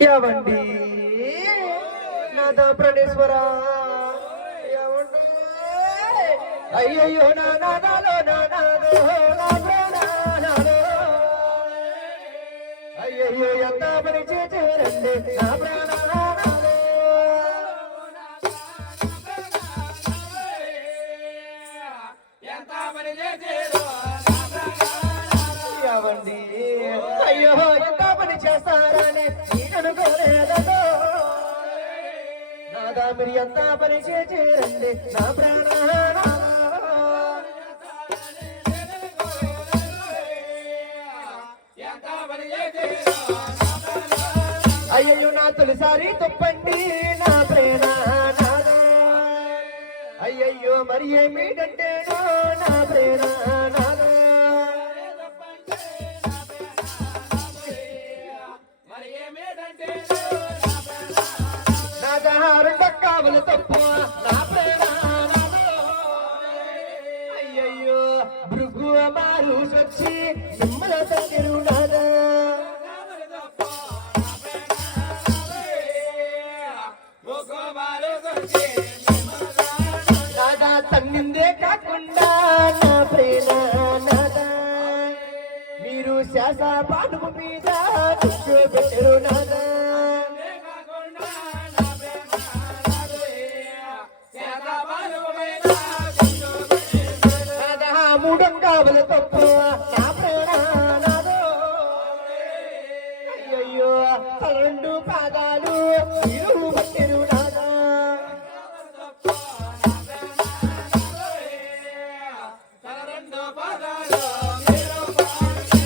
యావండి నాదా ప్రణేశ్వర యావండి అయ్యయ్యో నా నాదాలో నా నాదో నా ప్రాణాలో అయ్యయ్యో ఎంత పని చేరండి నా ప్రాణాలో ఎంత పని చేసేదో యావండి అయ్యో ఎంత పని చేస్తారని అనుకోలేదో నాదా మీరు ఎంత పని చేరండి నా ప్రాణాలో అయ్యో నా తొలిసారి తప్పండి నా ప్రేమ నాదా అయ్యయ్యో మరి ఏమిటంటే నా ప్రేమ నాదా కావలు తప్ప నా ప్రేమ అయ్యయ్యో భృగు మారు సచ్చి నిమ్మల దగ్గరు నాదా నాదా తన్నిందే కాకుండా నా ప్రేమ నాదా మీరు శాస పాడుపు మీద కూర్చోబెట్టరు నాదా కావలు తప్ప నా ప్రాణాలో అయ్యయ్యో రెండు పాదాలు మీరు పట్టెరు నాదా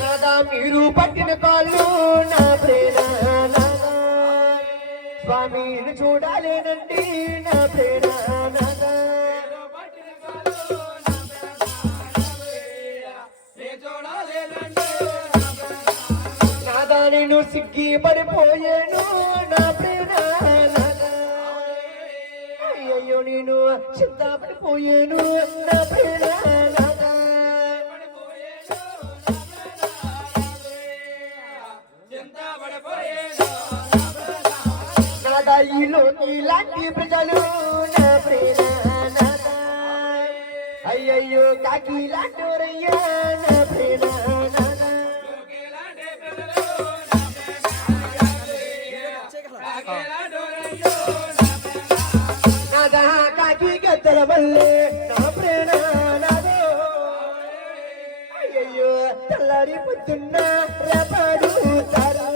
నాదా మీరు పట్టిన కాళ్ళు నా ప్రేమ నాదా స్వామిని చూడాలేనండి నా ప్రేమ నాదా నాదా నేను సిగ్గి పడిపోయాను నా ప్రేమ అయ్యయ్యో నేను చింత పడిపోయాను నా ప్రేమ నాదా ఈలోకి ఇలాంటి ప్రజలు నా ప్రేమ అయ్యయ్యో కాకి లాంటోరయ్యా నా ప్రేమ నాదా కాకి గద్దల వల్లే నా ప్రేమ నాదో అయ్యయ్యో తెల్లారి పొద్దున్న రేపాడుతారు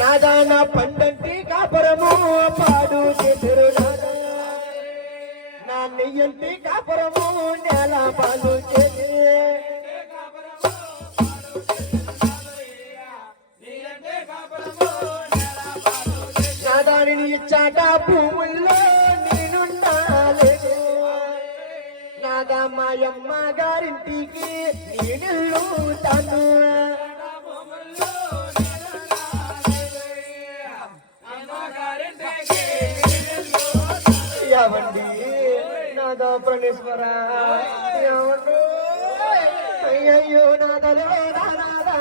నాదా నా పండంటి కాపురము పాడు చేతురు నాదా నా నెయ్యంటి కాపురము నేల పాలు చేసి నాదా నేను ఇచ్చాట పువ్వుల్లో నేనుండాలేదు నాదా మాయమ్మ గారింటికి నేను తాను యావండి నాదా ప్రణేశ్వర యావండు అయ్యయ్యో నాదలో నాదా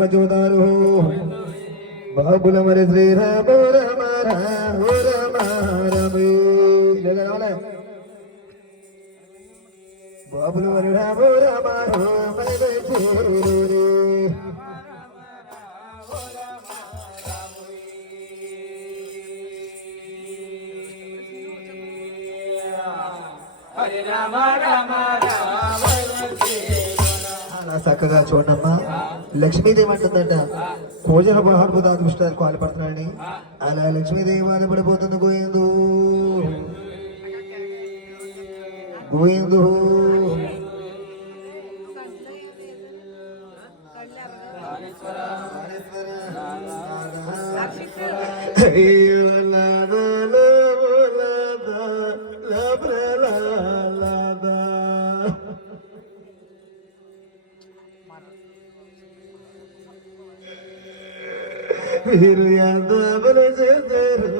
రామ చూతారు బాబుల మరి శ్రీరామ రమ రామ రమ రమే బాబుల మరి రామ రమ రామ అలా చక్కగా చూడమ్మా లక్ష్మీదేవి అంటుందట భోజన మహాత్ముత దృష్టాలు కాలిపడుతున్నాడని అలా లక్ష్మీదేవి బాధపడిపోతుంది గోయిందు గోయిందు అయ్యో మీరు యాదవలు చేశారు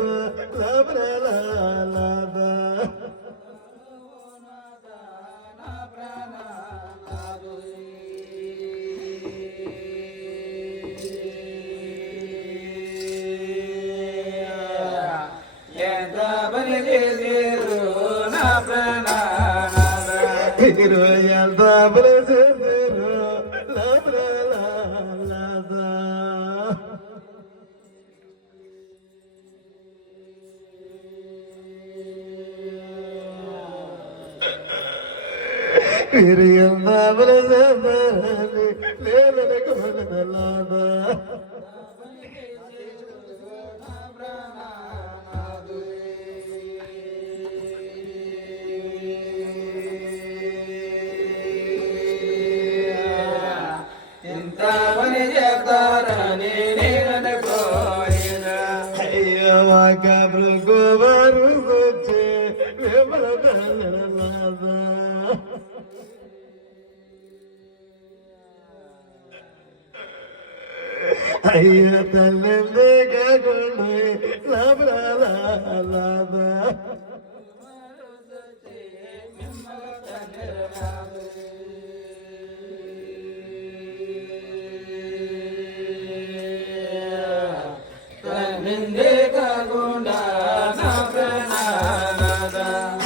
మీరు ఎందాబల చేశారని లేదనకు మనలాదా ఎంత పని చేస్తారని అయ్యో వాకబ్రు గోవారు వచ్చే విమలలాదా అయ్య తల్లి కాకుండా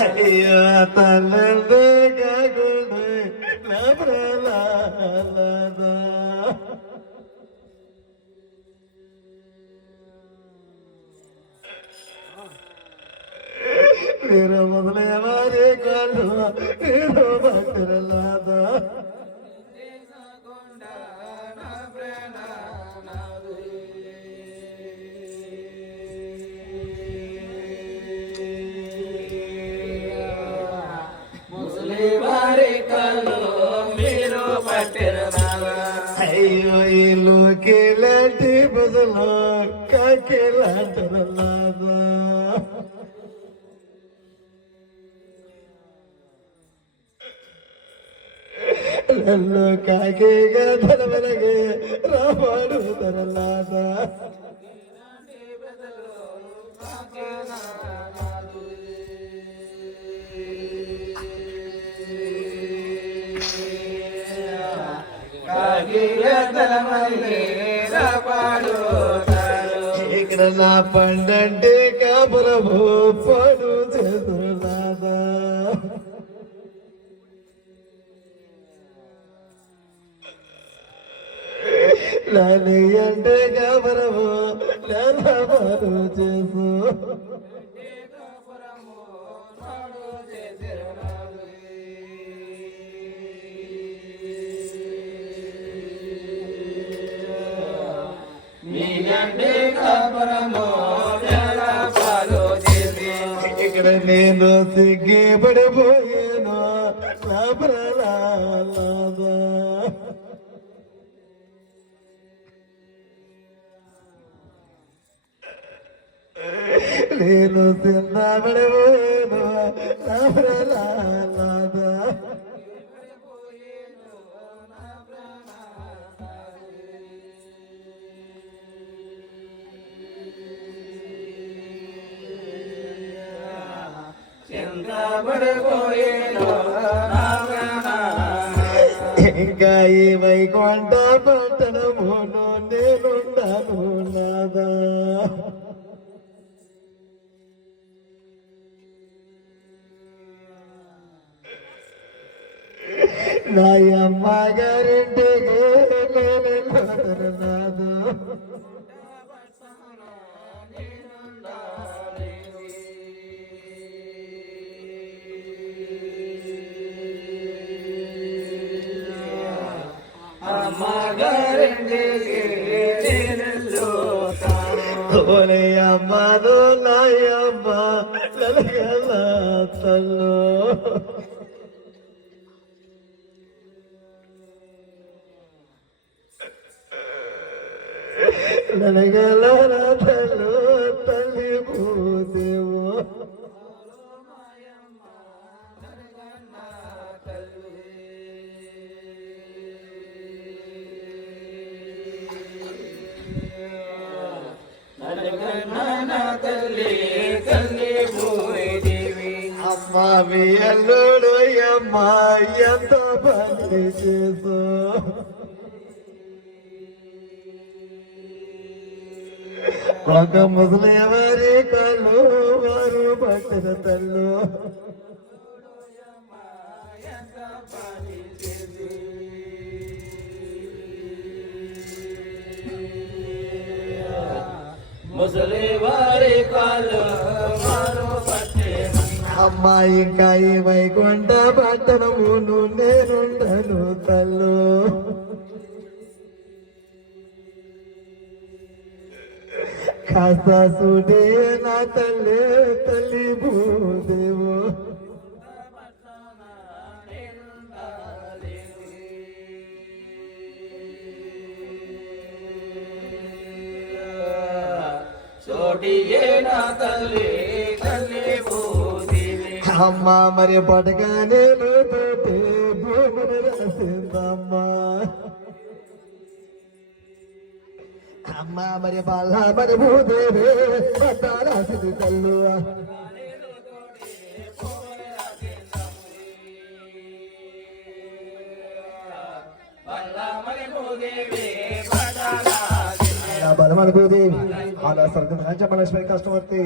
అయ్యో తల్లి కాకుండా మీరు మొదలయ్యే కాళ్ళు ఏదో భక్తులలాదా అయ్యో ఇల్లు కిలాంటి బదులు కాకిలాంటారలాదా నన్ను కాకిగా తలవలగే రామాడు తరలాదా ఇక్కడ నా పండంటే కాపురము పడు చేతులాదా నాని అంటే కాపురము పడు చేసు ఇక్కడ నేను సిగ్గి పడిపోయాను నేను తిన్న పడిపోయాను ఇంకా ఈ వైకుంఠ పట్టణమును నాయమ్మ గారింటికి నాదు అమ్మదో నాయమ్మ నలగల తల్లు నలగల తల్లు తల్లి భూదేవో అమ్మా మీ అల్లుడు అమ్మ ఎంత పని చేసో ఒక ముసలివారి కళ్ళు వారు పట్టిన తల్లు ముసలివారి కాళ్ళు అమ్మా ఇంకా ఈ వైకుంఠ పట్టణము నేనుండను తల్లు కాస్త సూటే నా తల్లి తల్లి భూదేవో అమ్మ మరి పడగా నేను తోటి భూమిని రాసిందమ్మా అమ్మ మరి బాల మరి భూదేవి పట్ట రాసింది తల్లు బలమనుకోది అలా సర్గమలక్ష్మి కష్టం వస్తే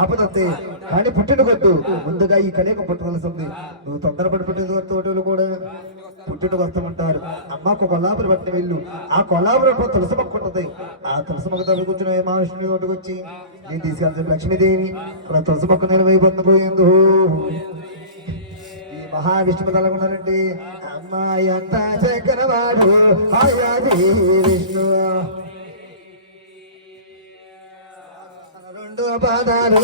ఆపదత్తే కానీ పుట్టినకొద్దు ముందుగా ఈ కనేక పుట్టవలసింది నువ్వు తొందరపడి పుట్టిన తోటలు కూడా పుట్టినకు వస్తామంటారు అమ్మకు కొల్లాపురి పట్టిన వెళ్ళు ఆ కొల్లాపురం తులసి మొక్క ఉంటుంది ఆ తులసి మొక్క తల్లి కూర్చుని మహావిష్ణుని ఒడ్డుకు వచ్చి నేను తీసుకెళ్తాను లక్ష్మీదేవి అలా తులసి మొక్క నిలవైపోతుంది పోయిందో ఈ మహావిష్ణువు తలకున్నారండి అమ్మాయి అంతా చక్కనవాడు ఆయాది విష్ణు రెండు పాదాలు